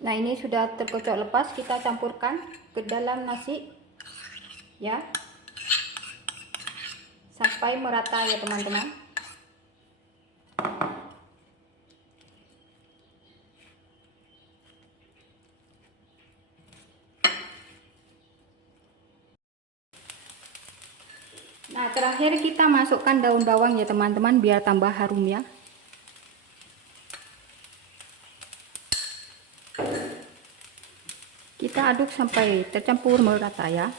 Nah, ini sudah terkocok lepas, kita campurkan ke dalam nasi ya, sampai merata ya teman-teman. Nah, terakhir kita masukkan daun bawang ya teman-teman, biar tambah harum ya. Kita aduk sampai tercampur merata ya.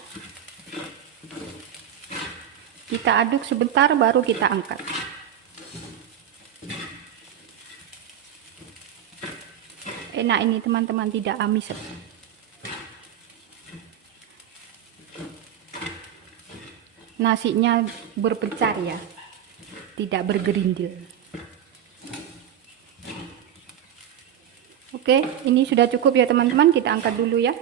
Kita aduk sebentar baru kita angkat. Enak ini teman-teman, tidak amis. Nasinya berpencar ya, tidak bergerindil. Oke, ini sudah cukup ya teman-teman, kita angkat dulu ya.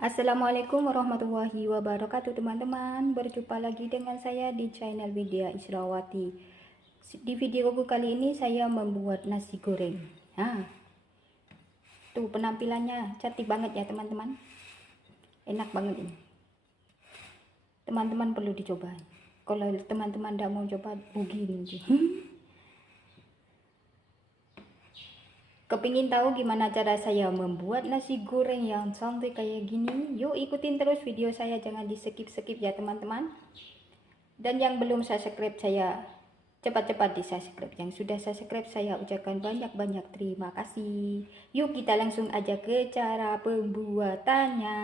Assalamualaikum warahmatullahi wabarakatuh teman-teman. Berjumpa lagi dengan saya di channel Widya Israwati. Di video kali ini saya membuat nasi goreng. Nah, tuh penampilannya cantik banget ya teman-teman. Enak banget ini. Teman-teman perlu dicoba. Kalau teman-teman tidak mau coba, rugi nanti. Kepingin tahu gimana cara saya membuat nasi goreng yang santai kayak gini? Yuk ikutin terus video saya, jangan di skip-skip ya teman-teman. Dan yang belum subscribe saya cepat-cepat di subscribe. Yang sudah subscribe saya ucapkan banyak-banyak terima kasih. Yuk kita langsung aja ke cara pembuatannya.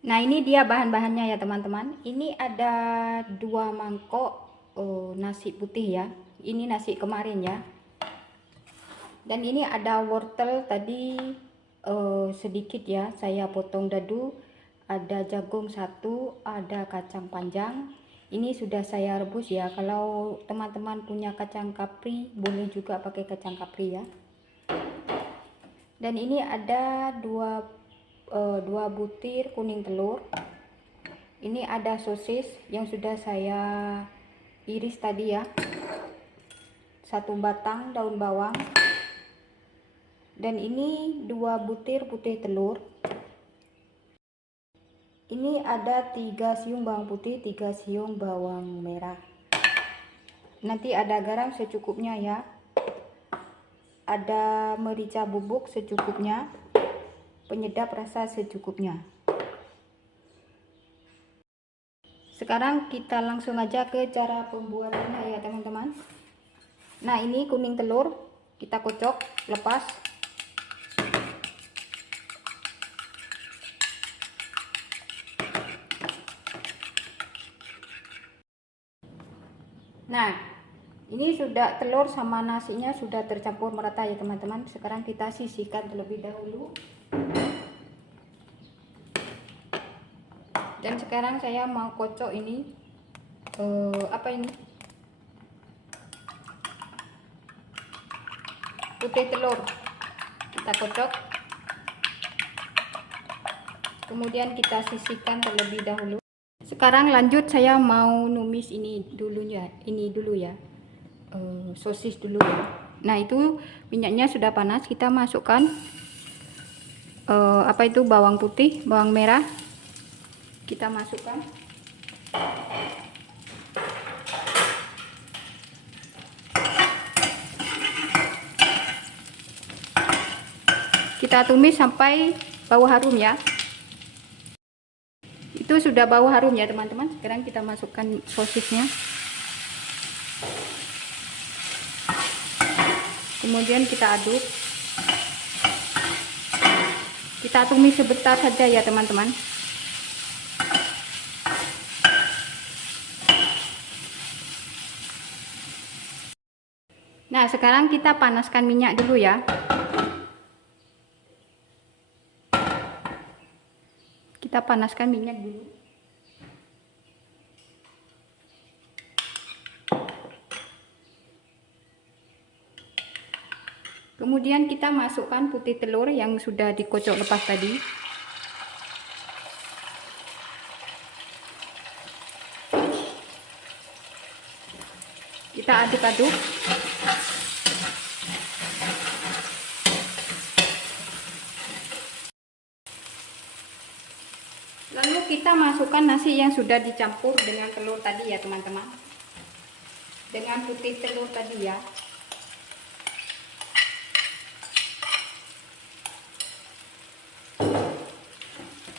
Nah, ini dia bahan-bahannya ya teman-teman. Ini ada 2 mangkok nasi putih ya. Ini nasi kemarin ya. Dan ini ada wortel tadi sedikit ya, saya potong dadu. Ada jagung 1, ada kacang panjang. Ini sudah saya rebus ya. Kalau teman-teman punya kacang kapri, boleh juga pakai kacang kapri ya. Dan ini ada 2 butir kuning telur. Ini ada sosis yang sudah saya iris tadi ya. 1 batang daun bawang. Dan ini 2 butir putih telur. Ini ada 3 siung bawang putih, 3 siung bawang merah. Nanti ada garam secukupnya ya. Ada merica bubuk secukupnya. Penyedap rasa secukupnya. Sekarang kita langsung aja ke cara pembuatannya ya teman-teman. Nah, ini kuning telur kita kocok lepas. Nah, ini sudah telur sama nasinya sudah tercampur merata ya teman-teman. Sekarang kita sisihkan terlebih dahulu. Dan sekarang saya mau kocok ini putih telur. Kita kocok. Kemudian kita sisihkan terlebih dahulu. Sekarang lanjut, saya mau numis ini dulu ya, sosis dulu ya. Nah, itu minyaknya sudah panas, kita masukkan bawang putih, bawang merah, kita masukkan. Kita tumis sampai bau harum ya. Itu sudah bau harum ya teman-teman. Sekarang kita masukkan sosisnya. Kemudian kita aduk. Kita tumis sebentar saja ya teman-teman. Nah, sekarang kita panaskan minyak dulu ya. Kita panaskan minyak dulu. Kemudian kita masukkan putih telur yang sudah dikocok lepas tadi. Kita aduk-aduk. Lalu kita masukkan nasi yang sudah dicampur dengan telur tadi ya teman-teman. Dengan putih telur tadi ya.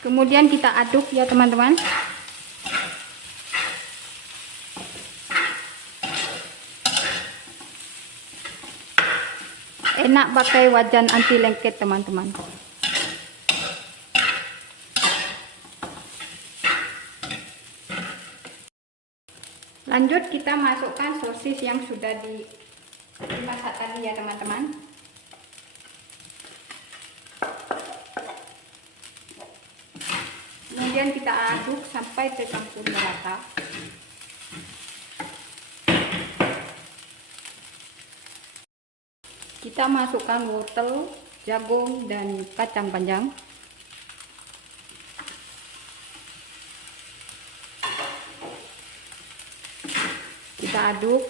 Kemudian kita aduk ya teman-teman. Enak pakai wajan anti lengket teman-teman. Lanjut kita masukkan sosis yang sudah dimasak tadi ya teman-teman. Kemudian kita aduk sampai tercampur merata. Kita masukkan wortel, jagung, dan kacang panjang. Kita aduk.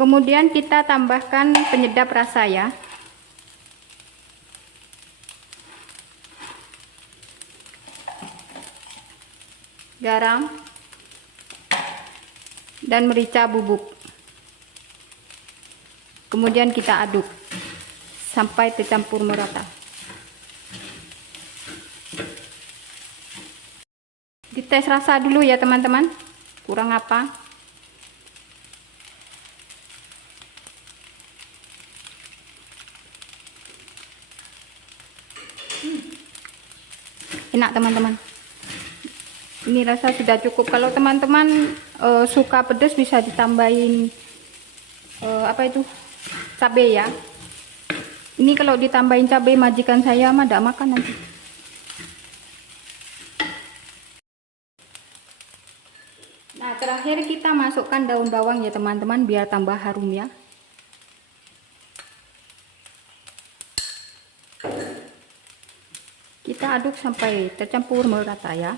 Kemudian kita tambahkan penyedap rasa ya. Garam dan merica bubuk. Kemudian kita aduk sampai tercampur merata. Dites rasa dulu ya teman-teman, kurang apa. Enak teman-teman, ini rasa sudah cukup. Kalau teman-teman suka pedas bisa ditambahin apa itu, cabai ya. Ini kalau ditambahin cabai majikan saya mah tidak makan nanti. Nah terakhir kita masukkan daun bawang ya teman-teman, biar tambah harum ya. Kita aduk sampai tercampur merata ya.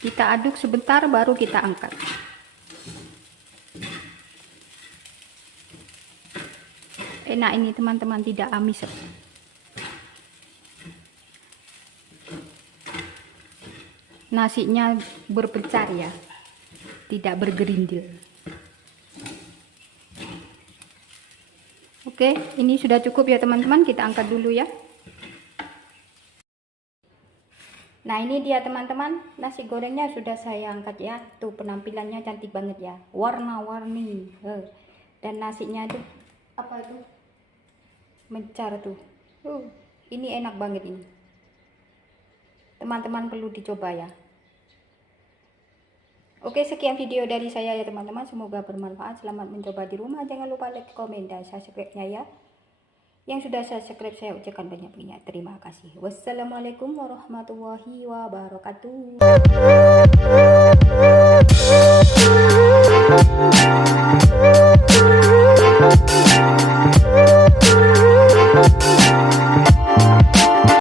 Kita aduk sebentar baru kita angkat. Enak ini teman-teman, tidak amis. Nasinya berpencar ya, tidak bergerindil. Oke, ini sudah cukup ya teman-teman, kita angkat dulu ya. Nah ini dia teman-teman, nasi gorengnya sudah saya angkat ya. Tuh penampilannya cantik banget ya, warna-warni. Dan nasinya tuh apa itu, mencar tuh. Ini enak banget ini. Teman-teman perlu dicoba ya. Oke, sekian video dari saya ya teman-teman, semoga bermanfaat. Selamat mencoba di rumah, jangan lupa like, komen, dan subscribe-nya ya. Yang sudah saya subscribe saya ucapkan banyak-banyak terima kasih. Wassalamualaikum warahmatullahi wabarakatuh.